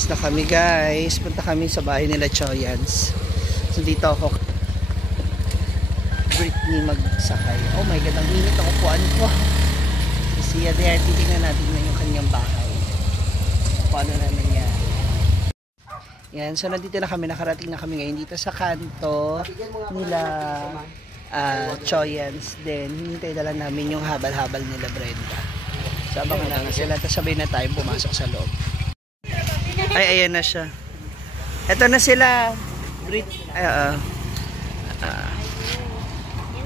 Alis na kami guys. Punta kami sa bahay nila Choyans. So dito ako Britney magsakay. Oh my god, ang init ang upuan ko. Si Sia there, titingnan natin na yung kanyang bahay. Paano naman yan. Yan, so nandito na kami, nakarating na kami ngayon dito sa kanto nila Choyans. Then, hinintay na lang namin yung habal-habal nila Brenda. So abangan namin sila, tapos sabay na tayo pumasok sa loob. Ay, ayan na siya. Eto na sila.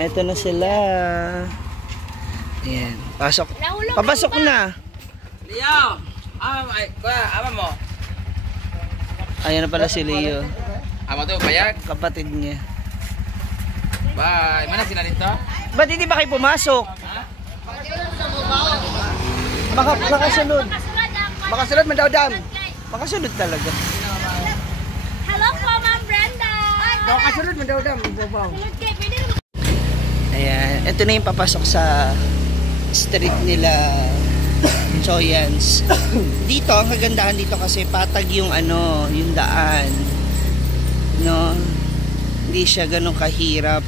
Eto na sila. Ayan. Pasok. Papasok na. Leo! Ama mo? Ayan na pala si Leo. Ama to, bayag? Kapatid niya. Bye. Mana sila dito? Ba't hindi ba kayo pumasok? Makasunod. Makasunod, Mandawdam. Makasunod talaga. Hello po, Ma'am Brenda! Makasunod, Mandawdam. Ayan. Ito na yung papasok sa street nila Choyans. Dito, ang kagandahan dito kasi patag yung yung daan. No? Hindi siya ganun kahirap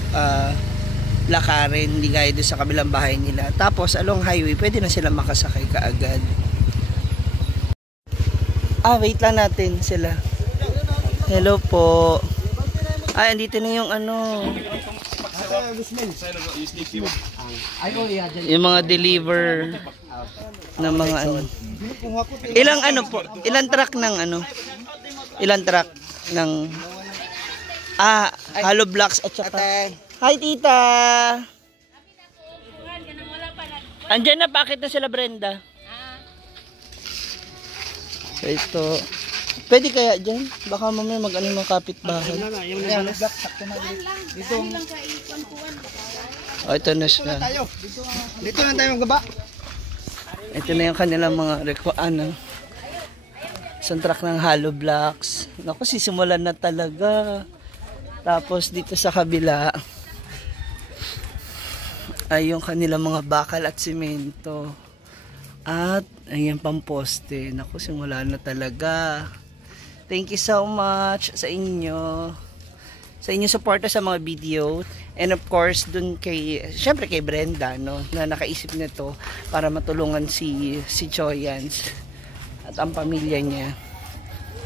lakarin, hindi gaya doon sa kabilang bahay nila. Tapos along highway, pwede na sila makasakay kaagad. Wait lang natin sila. Hello po. Andito na yung yung mga deliver ng mga ilang po, ilang truck ng ilang truck ng hollow blocks at saka hi tita. Andiyan na, bakit na sila Brenda? So ito, pwede kaya dyan? Baka mamaya mga kapitbahay. Ito na siya. Dito na tayo magbaba. Ito na yung kanilang mga isang truck ng hollow blocks. Naku, sisimulan na talaga. Tapos dito sa kabila ay yung kanilang mga bakal at simento. At ayan pang poste. Naku, simula na talaga. Thank you so much sa inyo. Sa inyong suporta sa mga video. And of course, dun syempre kay Brenda, no, na nakaisip nito para matulungan si Choyans at ang pamilya niya.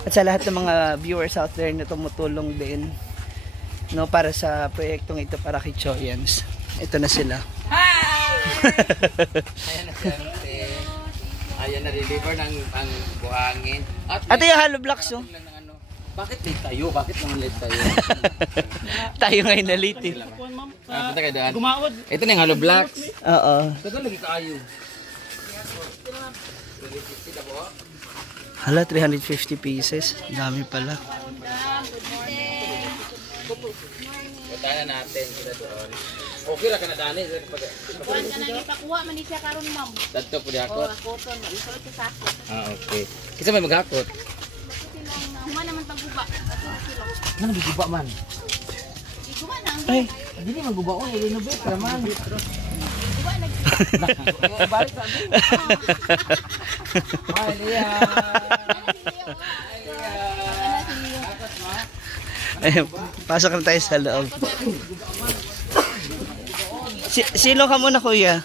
At sa lahat ng mga viewers out there na tumutulong din, no, para sa proyektong ito para kay Choyans. Ito na sila. Hi! Ayan na siya. Ayan na, deliver ng buhangin. Ate yung hollow blocks, oh. Bakit late tayo? Bakit naman late tayo? Tayo ngayon na late, eh. Punta kayo daan. Ito na yung hollow blocks. Oo. Ito lagi kayo. Hala, 350 pieces. Dami pala. Punta na natin sila doon. Okay ra ka na dani. Kuan ka na ipakuha man siya karon, ma'am. Dadto po di ako. Akoton, isulod sa sako. Okay. Kisa may maghakot. Human naman pagguba. Ano guba man? Iguba na. Ay, Dili magguba o renovate ra man. Guba nag. Balik sa amin. Ay, Lia. ayun, pasok na tayo sa loob. Sino ka muna, kuya?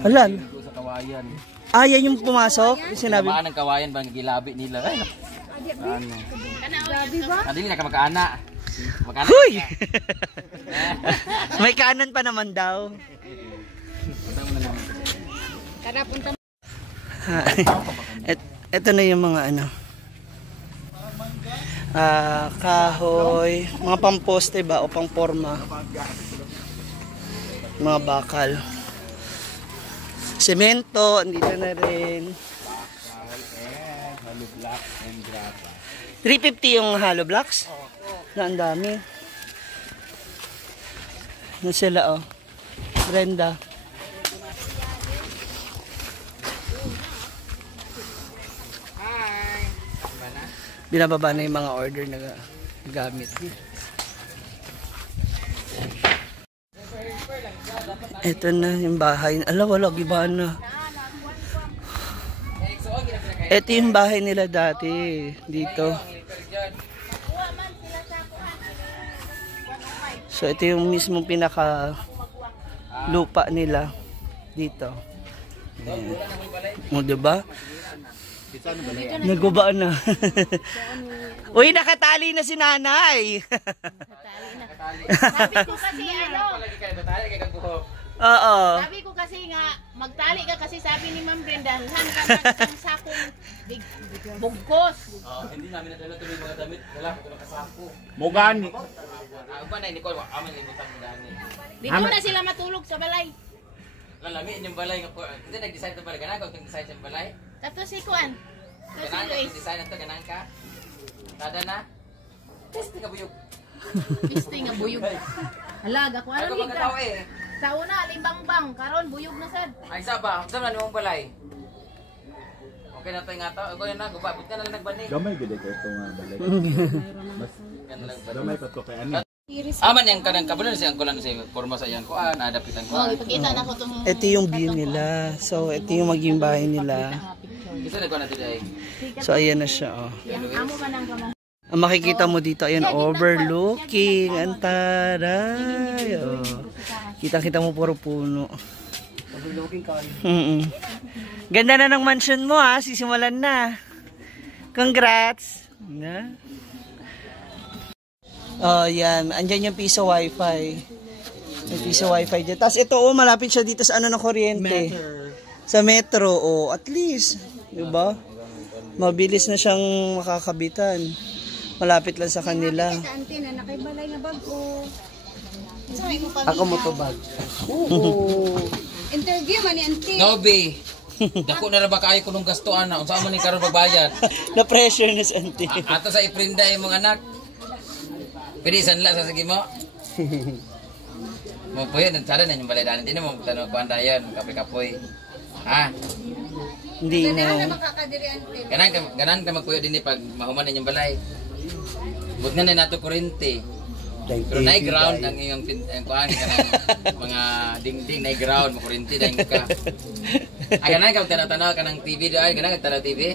Halan. Sa kawayan. Yan yung pumasok? Sinabi. Tamaan ng kawayan bang gilabi nila. Ay, ano? Adili na ka magkaana. Magkaana. Huy! May kanan pa naman daw. Ito na yung mga kahoy, mga pamposte ba o pang forma, mga bakal, semento, andito na rin. 350 yung hollow blocks. Na ang dami. Na sila, oh. Brenda. Binababa na yung mga order na gamit. Ito na yung bahay. Ala, wala, giba na. Ito yung bahay nila dati. Dito. So, ito yung mismong pinaka lupa nila. Dito. Ayan. O, diba? Nagubaan na. Uy, nakatali na si nanay. Sabi ko kasi Oo. sabi ko kasi nga, magtali ka kasi sabi ni Ma'am Brenda, han ka ng sakong bugkos. Hindi namin nadala tuloy mga damit. Wala ko ng kasako. Mogani. Ba na Nicole, wa aman libutan mo dani. Dito na sila matulog sa balay. Lalami yung balay nga po. Kasi nag-design to balay kana ko nag-design sa balay. Tapos si Kuan. Tapos si Ganang ka Luis. design to ganang ka. Tada na. Test ka buyog. Piste nga buyog. Halaga ko Ako ano mga tao ka. eh. Sa una, limbang-bang. Karon buyog na sad. Ay saba, saan na mong balay? Okay na tayo nga to. Ako na gubabot ka na lang nagbani. Gamay gede ko ito nga balay. Mas Kan lang bani. gamay pa to kay ano. Aman yang kanang kabulan siya ang kulan sa forma sa yan ko nadapitan ko. Oh, ipakita na ko tong Ito yung view nila. So, ito yung maging bahay nila. Isa na ko na today. So, ayan na siya. Oh. yang amo man ang kamang. Ang makikita mo dito, ayan, overlooking. Ang taray. Oh. Kita-kita mo puro puno. Overlooking ka. Ganda na ng mansion mo ha. Sisimulan na. Congrats. Na? Oh, yan. Andyan yung piso wifi. May piso wifi dyan. Tapos ito, oh, malapit siya dito sa ano ng kuryente. Sa metro, oh. At least. Diba? Mabilis na siyang makakabitan. Malapit lang sa kanila. Sa antena, nakaibalay nga bag ko. Ako mo to bag. Interview man ni auntie. Nobe. Dako na ra ba kaayo kunong gastuan na unsa man ni karon pagbayad? Na pressure na sa auntie. Ato sa iprinda imong anak. Pwede sanla sa sige mo. Mo puyo nang sada na yung balay daan. Hindi mo tanong kuan dayon, kapoy-kapoy. Ha? Hindi Ano na. makakadiri auntie? Ganan ka magpuyo din pag mahuman na yung balay. Bud na nato kurente. Pero na ground ang iyong kuan kanang mga dingding na ground mo kurente dahil ka. Ganan ka tanaw ka ng TV ay ganan ka tanaw TV.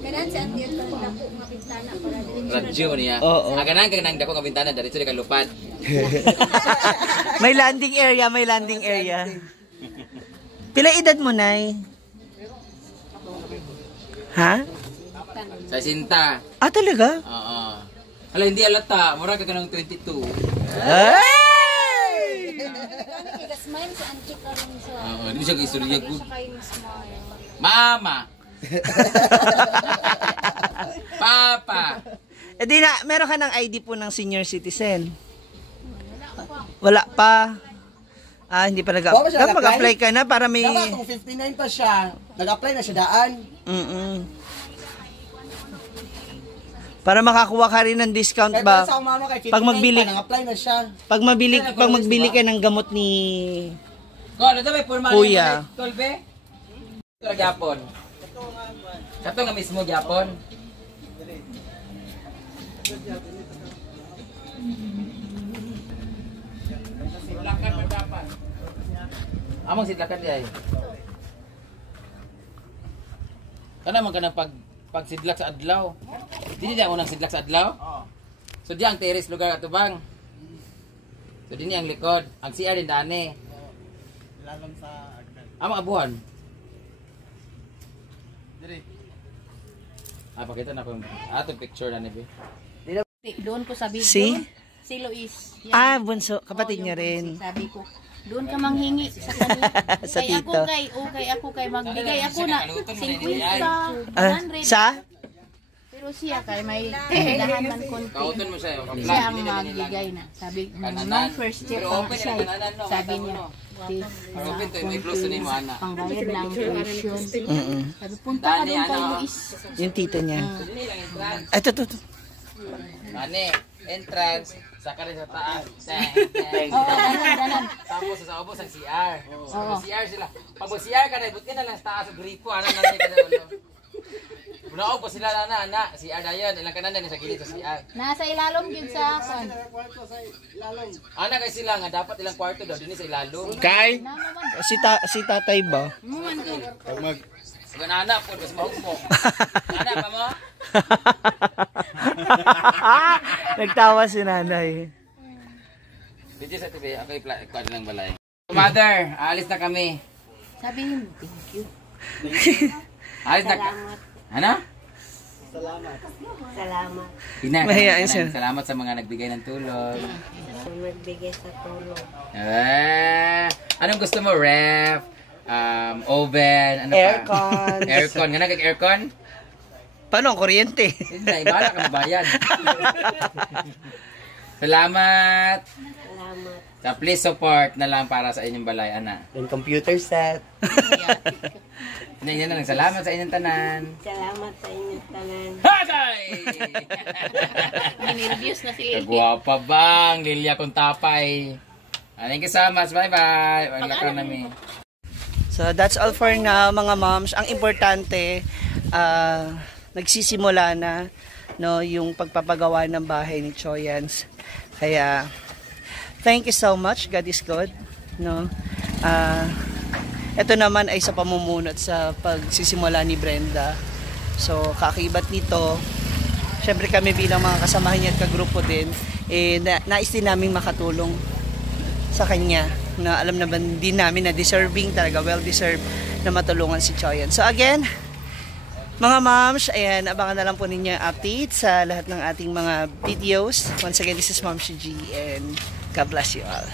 Kanan sa auntie ito, dako nga bintana para diri. Radyo niya. Oo. Ganan ka nang dako nga bintana diri sa kalupad. May landing area, may landing area. Pila edad mo, Nay? Ha? Sa Sinta. Ah, talaga? Oo. Hala, hindi alata. Mura ka ng 22. Ay! Gasmayan sa auntie karon sa Oo, hindi siya istorya ko. kay Miss Maya. Mama! Papa! Eh di na, meron ka ng ID po ng senior citizen? Wala pa. Ah, hindi pa mag-apply ka na para may... Dapat kung 59 pa siya, nag-apply na siya daan. Para makakuha ka rin ng discount Kaya ba? sa umama kay 59 Pag magbili, pa, nag-apply na siya. pag magbili ka ng gamot ni Ko, ano ba formal Kuya. Tolbe? Ito gyapon. Kato nga mismo gyapon. Among sidlakan di ay. Kana man kanang pag sidlak sa adlaw. Dili na unang sidlak sa adlaw? Oo. So di ang terrace lugar atubang. So dinhi ang likod, ang CR din dani. Lalong sa agdan. Among abuhan. Diri. Pakita na ko. Atong picture na ni Be. Doon ko sabi Si? si Luis. Yan. Ah, bunso, kapatid Oh, niya yung rin. Sabi ko, doon ka manghingi sa kanila. Sa kay tito. ako kay magbigay ako na 50, Ah, 100. sa? Pero siya kay may tindahan man konti. Kauton mo siya. Siya ang magbigay na. Sabi, nung first year pa nga siya, sabi niya, Open to may close ni mo ana. pangbayad ng tuition. Mm-mm. Sabi, punta ka doon kay Luis. Yung tito niya. Dili lang entrance. Ay, ito. Ani, entrance, saka rin sa taas. Oo, danan. Tapos sa ubos ang CR. Sa CR sila. Pag CR ka na, buti na lang sa taas ang gripo. Ano na ka na ulo. Bunaog pa sila na, CR na yun. Ilang kanan na sa gilid sa CR. Nasa ilalom yun sa kon. Ana kay sila nga dapat ilang kwarto daw din sa ilalom. Kay? Si tatay ba? Muman ko. Kung anak po, mas mahog mo. Anak pa mo? Nagtawa si nanay. Dito sa TV, ako i-plan lang balay. Mother, alis na kami. Sabihin mo, thank you. Alis na Ano? Salamat. Mahihain siya. Salamat sa mga nagbigay ng tulong. Sa magbigay sa tulong. Anong gusto mo? Ref? Oven? Ano Aircon. Pa? Aircon. Nga nag-aircon? Paano ang kuryente? Hindi, bahala ka mabayad. Salamat. Salamat. So, please support na lang para sa inyong balay, ana. Yung computer set. Yan na lang. Salamat sa inyong tanan. Salamat sa inyong tanan. Hagay! Minireviews na si Lily. Kagwapa bang, Lilia kong tapay. Thank you so much. Bye-bye. Maglakaw namin. So that's all for now mga moms. Ang importante, nagsisimula na no, yung pagpapagawa ng bahay ni Choyans. Kaya, thank you so much. God is good. No? Ito naman ay sa pamumuno at sa pagsisimula ni Brenda. So, kakibat nito, syempre kami bilang mga kasamahan niya at kagrupo din, nais din namin makatulong sa kanya na alam naman din namin na deserving talaga, well-deserved na matulungan si Choyan. So again, mga moms, ayan, abangan na lang po ninyo yung update sa lahat ng ating mga videos. Once again, this is Mom Shi G and God bless you all.